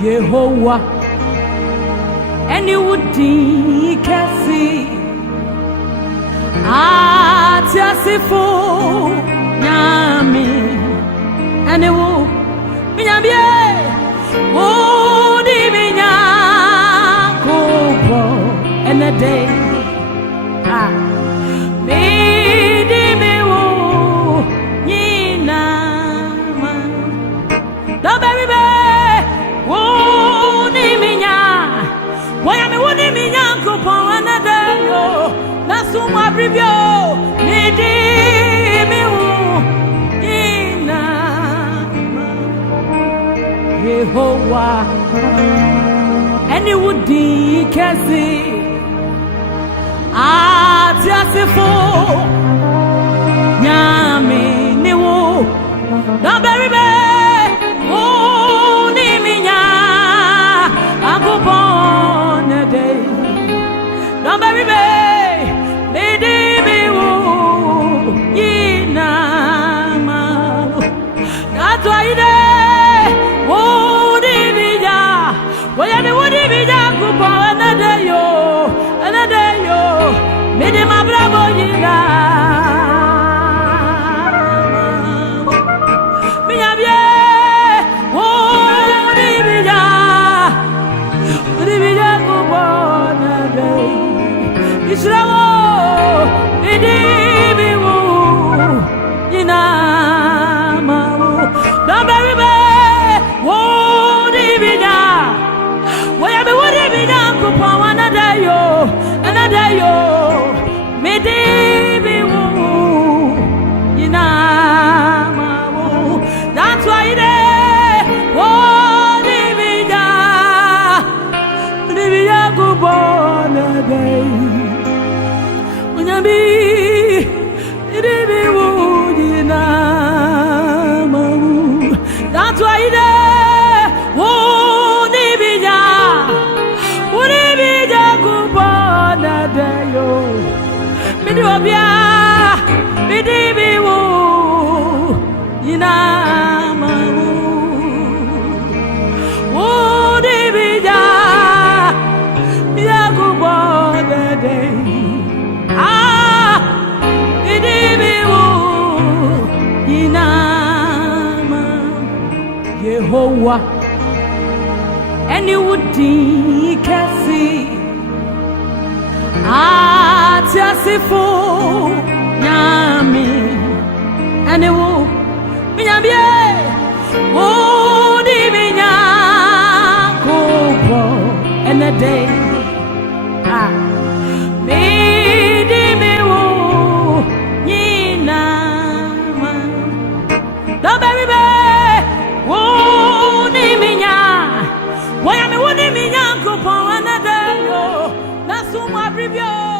Yehovah, and you would see Atiasifo Nyami, and it will be NYANKOPON and a day. Suma previo nidi miu ina Yehovah any woody kasi atiasifo nyame ni wo na beribe wo ni minya akopon day na beribe That's why Yehovah, and you would see Atiasifo Nyami, and it will be NYANKOPON and a day. Why am I winning NYANKOPON and a day? That's my preview.